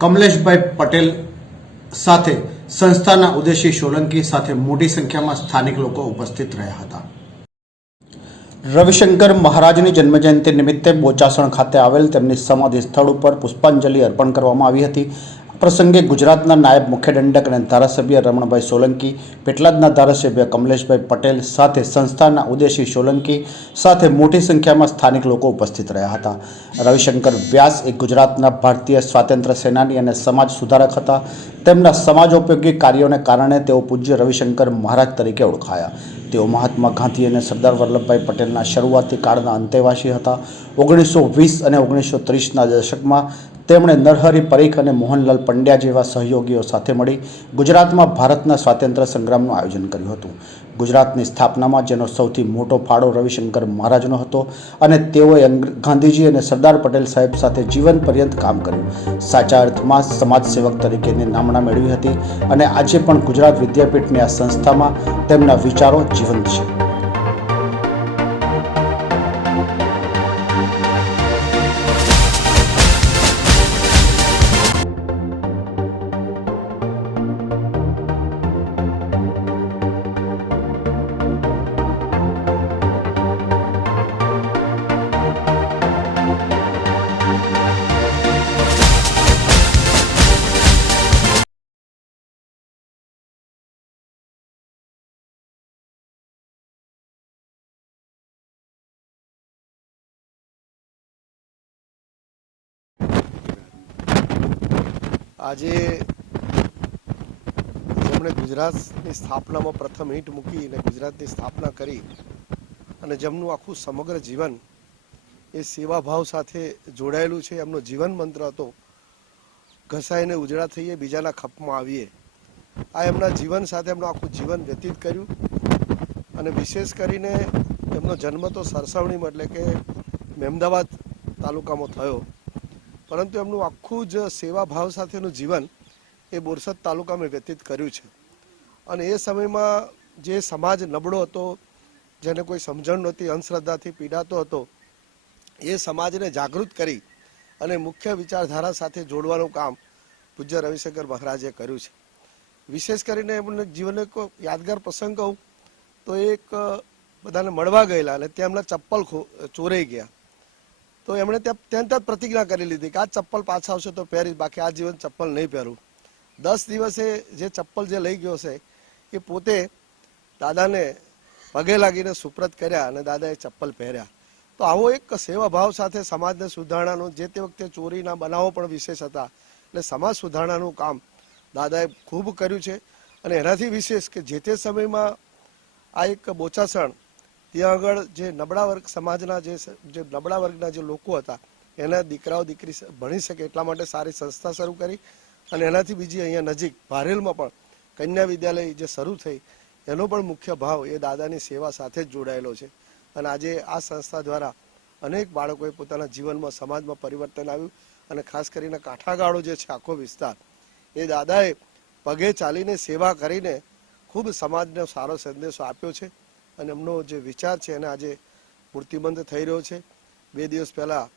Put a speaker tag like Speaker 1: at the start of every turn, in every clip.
Speaker 1: કમલેશભાઈ પટેલ સાથે સંસ્થાના ઉદયસિંહ સોલંકી સાથે મોટી સંખ્યામાં સ્થાનિક લોકો ઉપસ્થિત રહ્યા હતા. રવિશંકર મહારાજની જન્મજયંતિ નિમિત્તે બોચાસણ ખાતે આવેલ તેમની સમાધિ સ્થળ ઉપર પુષ્પાંજલિ અર્પણ કરવામાં આવી હતી. પ્રસંગે ગુજરાતના નાયબ મુખ્ય દંડક અને ધારાસભ્ય રમણભાઈ સોલંકી, પેટલાદના ધારાસભ્ય કમલેશભાઈ પટેલ સાથે સંસ્થાના ઉદેશી સોલંકી સાથે મોટી સંખ્યામાં સ્થાનિક લોકો ઉપસ્થિત રહ્યા હતા. રવિશંકર વ્યાસ એ ગુજરાતના ભારતીય સ્વાતંત્ર્ય સેનાની અને સમાજ સુધારક હતા. તેમના સમાજ ઉપયોગી કાર્યોને કારણે તેઓ પૂજ્ય રવિશંકર મહારાજ તરીકે ઓળખાયા. તેઓ મહાત્મા ગાંધી અને સરદાર વલ્લભભાઈ પટેલના શરૂઆતી કાળના અંતેવાસી હતા. ઓગણીસો વીસ અને ઓગણીસો ત્રીસના દશકમાં તેમણે નરહરિ પરીખ અને મોહનલાલ પંડ્યા જેવા સહયોગીઓ સાથે મળી ગુજરાતમાં ભારતના સ્વાતંત્ર્ય સંગ્રામનું આયોજન કર્યું હતું. ગુજરાતની સ્થાપનામાં, જેનો સૌથી મોટો ફાળો રવિશંકર મહારાજનો હતો અને તેઓએ ગાંધીજી અને સરદાર પટેલ સાહેબ સાથે જીવન પર્યંત કામ કર્યું. સાચા અર્થમાં સમાજસેવક તરીકેની નામના મેળવી હતી અને આજે પણ ગુજરાત વિદ્યાપીઠની આ સંસ્થામાં તેમના વિચારો જીવંત છે.
Speaker 2: જેમણે ગુજરાતની સ્થાપનામાં પ્રથમ ઈંટ મૂકી અને ગુજરાતની સ્થાપના કરી અને જેમનું આખું સમગ્ર જીવન એ સેવાભાવ સાથે જોડાયેલું છે, એમનો જીવન મંત્ર હતો, ઘસાઈને ઉજળા થઈએ, બીજાના ખપમાં આવીએ. આ એમના જીવન સાથે એમનું આખું જીવન વ્યતીત કર્યું અને વિશેષ કરીને એમનો જન્મ તો સરસવણીમાં એટલે કે મહેમદાવાદ તાલુકામાં થયો. પરંતુ એમનું આખું જ સેવાભાવ સાથેનું જીવન એ બોરસદ તાલુકામાં વ્યતીત કર્યું છે. અને એ સમયમાં જે સમાજ નબળો હતો, જેને કોઈ સમજણ નહોતી, અંધશ્રદ્ધાથી પીડાતો હતો, એ સમાજને જાગૃત કરી અને મુખ્ય વિચારધારા સાથે જોડવાનું કામ પૂજ્ય રવિશંકર મહારાજે કર્યું છે. વિશેષ કરીને એમને જીવનનો એક યાદગાર પ્રસંગ કહું તો એક બધાને મળવા ગયેલા અને ત્યાં એમના ચપ્પલ ચોરાઈ ગયા. તો એમણે ત્યાં ત્યાં ત્યાં પ્રતિજ્ઞા કરી લીધી કે આ ચપ્પલ પાછા આવશે તો પહેરીશ, બાકી આ જીવન ચપ્પલ નહીં પહેરું. દસ દિવસે જે ચપ્પલ જે લઈ ગયો છે, એ પોતે દાદાને પગે લાગીને સુપ્રત કર્યા અને દાદાએ ચપ્પલ પહેર્યા. તો આવો એક સેવાભાવ સાથે સમાજને સુધારણાનો, જે તે વખતે ચોરીના બનાવો પણ વિશેષ હતા, એટલે સમાજ સુધારણાનું કામ દાદાએ ખૂબ કર્યું છે. અને એનાથી વિશેષ કે જે તે સમયમાં આ એક બોચાસણ ત્યાં આગળ જે નબળા વર્ગ સમાજના જે જે નબળા વર્ગના જે લોકો હતા, એના દીકરાઓ દીકરી ભણી શકે એટલા માટે સારી સંસ્થા શરૂ કરી અને એનાથી બીજી અહીંયા નજીક ભારેલમાં પણ કન્યા વિદ્યાલય જે શરૂ થઈ, એનો પણ મુખ્ય ભાવ એ દાદાની સેવા સાથે જ જોડાયેલો છે. અને આજે આ સંસ્થા દ્વારા અનેક બાળકોએ પોતાના જીવનમાં, સમાજમાં પરિવર્તન આવ્યું અને ખાસ કરીને કાંઠાગાળો જે છે, આખો વિસ્તાર, એ દાદાએ પગે ચાલીને સેવા કરીને ખૂબ સમાજને સારો સંદેશો આપ્યો છે. અને એમનો જે વિચાર છે એને આજે મૂર્તિબંધ થઈ રહ્યો છે. બે દિવસ પહેલાં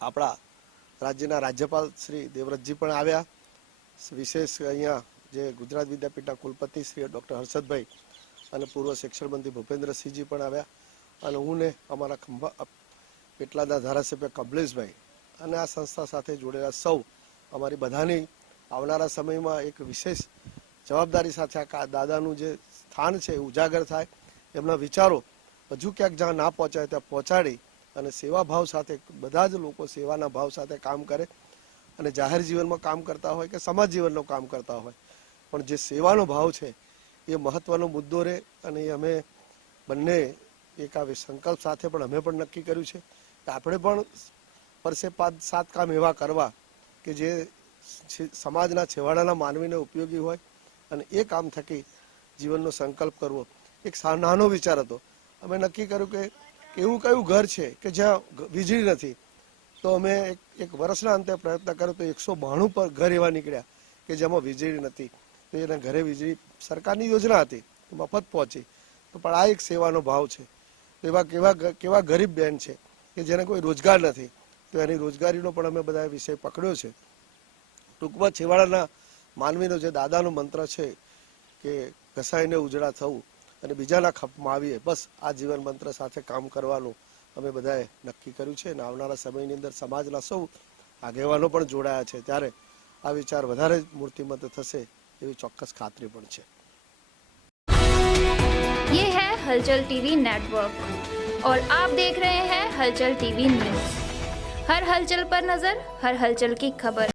Speaker 2: આપણા રાજ્યના રાજ્યપાલ શ્રી દેવવ્રતજી પણ આવ્યા. વિશેષ અહીંયા જે ગુજરાત વિદ્યાપીઠના કુલપતિ શ્રી ડૉક્ટર હર્ષદભાઈ અને પૂર્વ શિક્ષણ મંત્રી ભૂપેન્દ્રસિંહજી પણ આવ્યા. અને હું ને અમારા ખંભા પેટલાદા ધારાસભ્ય કમલેશભાઈ અને આ સંસ્થા સાથે જોડેલા સૌ અમારી બધાની આવનારા સમયમાં એક વિશેષ જવાબદારી સાથે આ દાદાનું જે સ્થાન છે એ ઉજાગર થાય. એમના વિચારો હજુ ક્યાંક જ્યાં ના પહોંચાય ત્યાં પહોંચાડી અને સેવા ભાવ સાથે બધા જ લોકો સેવાના ભાવ સાથે કામ કરે અને જાહેર જીવનમાં કામ કરતા હોય કે સમાજ જીવનનું કામ કરતા હોય. પણ જે સેવાનો ભાવ છે, એ મહત્વનો મુદ્દો રહે અને એ અમે બંને એક આ સંકલ્પ સાથે પણ અમે પણ નક્કી કર્યું છે કે આપણે પણ પરસે પાદ સાત કામ એવા કરવા કે જે સમાજના છેવાડાના માનવીને ઉપયોગી હોય અને એ કામ થકી જીવનનો સંકલ્પ કરવો. એક નાનો વિચાર હતો. અમે નક્કી કર્યું કે એવું કયું ઘર છે કે જ્યાં વીજળી નથી. તો અમે એક વર્ષના અંતે પ્રયત્ન કર્યો તો એકસો બાણું પર ઘર એવા નીકળ્યા કે જેમાં વીજળી નથી. તો એના ઘરે વીજળી સરકારની યોજના હતી મફત પહોંચી. તો પણ આ એક સેવાનો ભાવ છે. તો એવા કેવા કેવા ગરીબ બેન છે કે જેને કોઈ રોજગાર નથી. તો એની રોજગારીનો પણ અમે બધા વિષય પકડ્યો છે. ટૂંકમાં છેવાડાના માનવીનો જે દાદાનો મંત્ર છે કે ઘસાઈને ઉજળા થવું. અને બીજાના ખપમાં આવીએ બસ આ જીવન મંત્ર સાથે કામ કરવાનું અમે બધાએ નક્કી કર્યું છે અને આવનારા સમયની અંદર સમાજના સૌ આગેવાનો પણ જોડાયા છે ત્યારે આ વિચાર વધારે જ મૂર્તિમંત થશે એવી ચોક્કસ ખાતરી પણ છે
Speaker 3: ये है हलचल टीवी नेटवर्क और आप देख रहे हैं हलचल टीवी न्यूज हर हलचल पर नजर हर हलचल की खबर